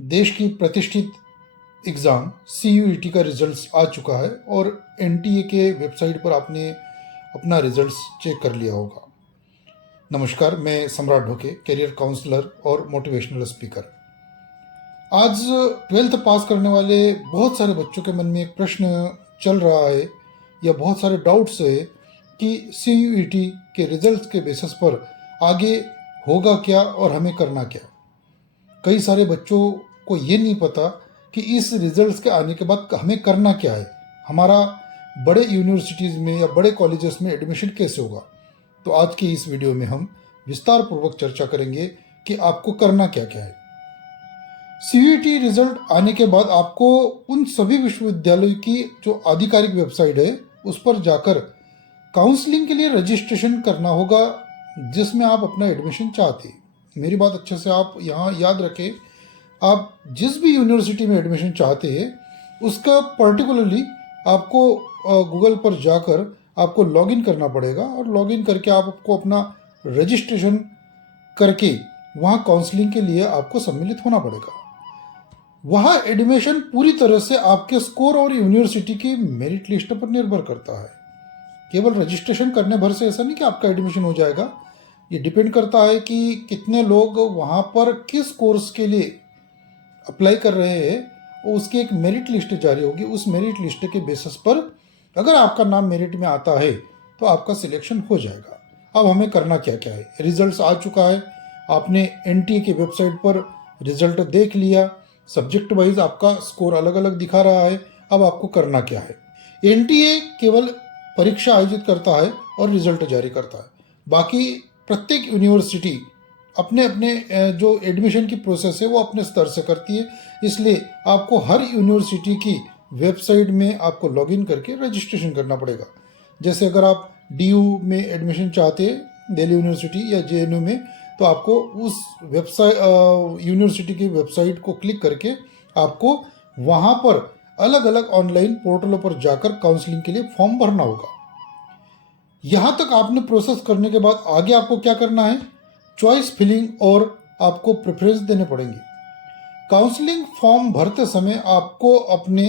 देश की प्रतिष्ठित एग्ज़ाम CUET का रिजल्ट्स आ चुका है और NTA के वेबसाइट पर आपने अपना रिजल्ट्स चेक कर लिया होगा। नमस्कार, मैं सम्राट ढोके, कैरियर काउंसलर और मोटिवेशनल स्पीकर। आज 12th पास करने वाले बहुत सारे बच्चों के मन में एक प्रश्न चल रहा है या बहुत सारे डाउट्स है कि CUET के रिजल्ट्स के बेसिस पर आगे होगा क्या और हमें करना क्या। कई सारे बच्चों को ये नहीं पता कि इस रिजल्ट्स के आने के बाद हमें करना क्या है, हमारा बड़े यूनिवर्सिटीज़ में या बड़े कॉलेजेस में एडमिशन कैसे होगा। तो आज की इस वीडियो में हम विस्तार पूर्वक चर्चा करेंगे कि आपको करना क्या क्या है। CUET रिजल्ट आने के बाद आपको उन सभी विश्वविद्यालयों की जो आधिकारिक वेबसाइट है उस पर जाकर काउंसलिंग के लिए रजिस्ट्रेशन करना होगा जिसमें आप अपना एडमिशन चाहते हैं। मेरी बात अच्छे से आप यहाँ याद रखें, आप जिस भी यूनिवर्सिटी में एडमिशन चाहते हैं उसका पर्टिकुलरली आपको गूगल पर जाकर आपको लॉगिन करना पड़ेगा और लॉगिन करके आपको अपना रजिस्ट्रेशन करके वहाँ काउंसलिंग के लिए आपको सम्मिलित होना पड़ेगा। वहाँ एडमिशन पूरी तरह से आपके स्कोर और यूनिवर्सिटी की मेरिट लिस्ट पर निर्भर करता है। केवल रजिस्ट्रेशन करने भर से ऐसा नहीं कि आपका एडमिशन हो जाएगा। ये डिपेंड करता है कि कितने लोग वहाँ पर किस कोर्स के लिए अप्लाई कर रहे हैं, उसकी एक मेरिट लिस्ट जारी होगी। उस मेरिट लिस्ट के बेसिस पर अगर आपका नाम मेरिट में आता है तो आपका सिलेक्शन हो जाएगा। अब हमें करना क्या क्या है। रिजल्ट्स आ चुका है, आपने NTA की वेबसाइट पर रिजल्ट देख लिया, सब्जेक्ट वाइज आपका स्कोर अलग अलग दिखा रहा है। अब आपको करना क्या है। NTA केवल परीक्षा आयोजित करता है और रिजल्ट जारी करता है। बाकी प्रत्येक यूनिवर्सिटी अपने अपने जो एडमिशन की प्रोसेस है वो अपने स्तर से करती है, इसलिए आपको हर यूनिवर्सिटी की वेबसाइट में आपको लॉगिन करके रजिस्ट्रेशन करना पड़ेगा। जैसे अगर आप DU में एडमिशन चाहते हैं, दिल्ली यूनिवर्सिटी या JNU में, तो आपको उस वेबसाइट यूनिवर्सिटी की वेबसाइट को क्लिक करके आपको वहाँ पर अलग अलग ऑनलाइन पोर्टलों पर जाकर काउंसलिंग के लिए फॉर्म भरना होगा। यहाँ तक आपने प्रोसेस करने के बाद आगे आपको क्या करना है, चॉइस फिलिंग और आपको प्रेफरेंस देने पड़ेंगे। काउंसलिंग फॉर्म भरते समय आपको अपने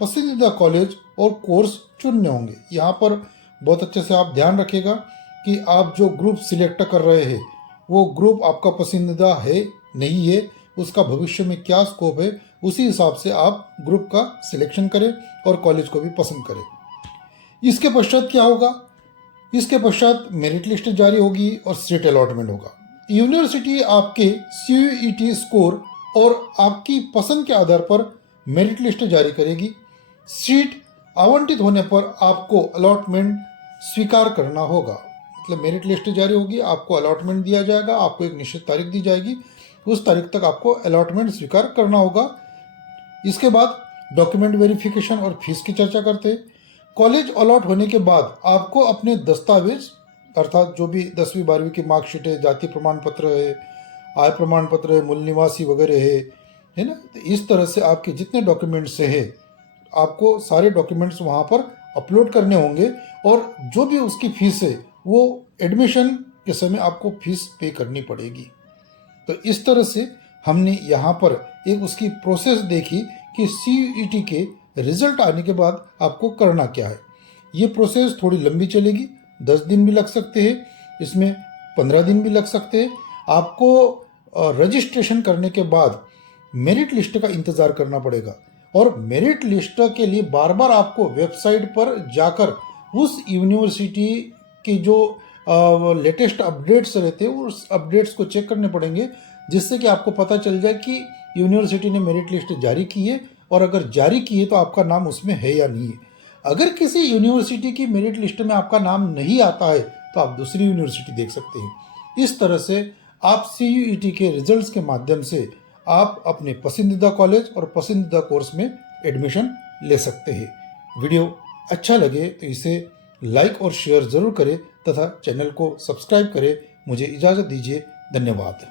पसंदीदा कॉलेज और कोर्स चुनने होंगे। यहाँ पर बहुत अच्छे से आप ध्यान रखिएगा कि आप जो ग्रुप सिलेक्ट कर रहे हैं वो ग्रुप आपका पसंदीदा है नहीं है, उसका भविष्य में क्या स्कोप है, उसी हिसाब से आप ग्रुप का सिलेक्शन करें और कॉलेज को भी पसंद करें। इसके पश्चात क्या होगा, इसके पश्चात मेरिट लिस्ट जारी होगी और सीट अलॉटमेंट होगा। यूनिवर्सिटी आपके CUET स्कोर और आपकी पसंद के आधार पर मेरिट लिस्ट जारी करेगी। सीट आवंटित होने पर आपको अलॉटमेंट स्वीकार करना होगा। मतलब मेरिट लिस्ट जारी होगी, आपको अलॉटमेंट दिया जाएगा, आपको एक निश्चित तारीख दी जाएगी, उस तारीख तक आपको अलॉटमेंट स्वीकार करना होगा। इसके बाद डॉक्यूमेंट वेरिफिकेशन और फीस की चर्चा करते हैं। कॉलेज अलॉट होने के बाद आपको अपने दस्तावेज अर्थात जो भी 10वीं 12वीं की मार्कशीट है, जाति प्रमाण पत्र है, आय प्रमाण पत्र है, मूल निवासी वगैरह है ना, तो इस तरह से आपके जितने डॉक्यूमेंट्स है आपको सारे डॉक्यूमेंट्स वहाँ पर अपलोड करने होंगे और जो भी उसकी फीस है वो एडमिशन के समय आपको फीस पे करनी पड़ेगी। तो इस तरह से हमने यहाँ पर एक उसकी प्रोसेस देखी कि CUET के रिजल्ट आने के बाद आपको करना क्या है। ये प्रोसेस थोड़ी लंबी चलेगी, 10 दिन भी लग सकते हैं, इसमें 15 दिन भी लग सकते हैं। आपको रजिस्ट्रेशन करने के बाद मेरिट लिस्ट का इंतज़ार करना पड़ेगा और मेरिट लिस्ट के लिए बार बार आपको वेबसाइट पर जाकर उस यूनिवर्सिटी के जो लेटेस्ट अपडेट्स रहते हैं उस अपडेट्स को चेक करने पड़ेंगे, जिससे कि आपको पता चल जाए कि यूनिवर्सिटी ने मेरिट लिस्ट जारी की है और अगर जारी की है तो आपका नाम उसमें है या नहीं है। अगर किसी यूनिवर्सिटी की मेरिट लिस्ट में आपका नाम नहीं आता है तो आप दूसरी यूनिवर्सिटी देख सकते हैं। इस तरह से आप CUET के रिजल्ट्स के माध्यम से आप अपने पसंदीदा कॉलेज और पसंदीदा कोर्स में एडमिशन ले सकते हैं। वीडियो अच्छा लगे तो इसे लाइक और शेयर ज़रूर करें तथा चैनल को सब्सक्राइब करें। मुझे इजाज़त दीजिए। धन्यवाद।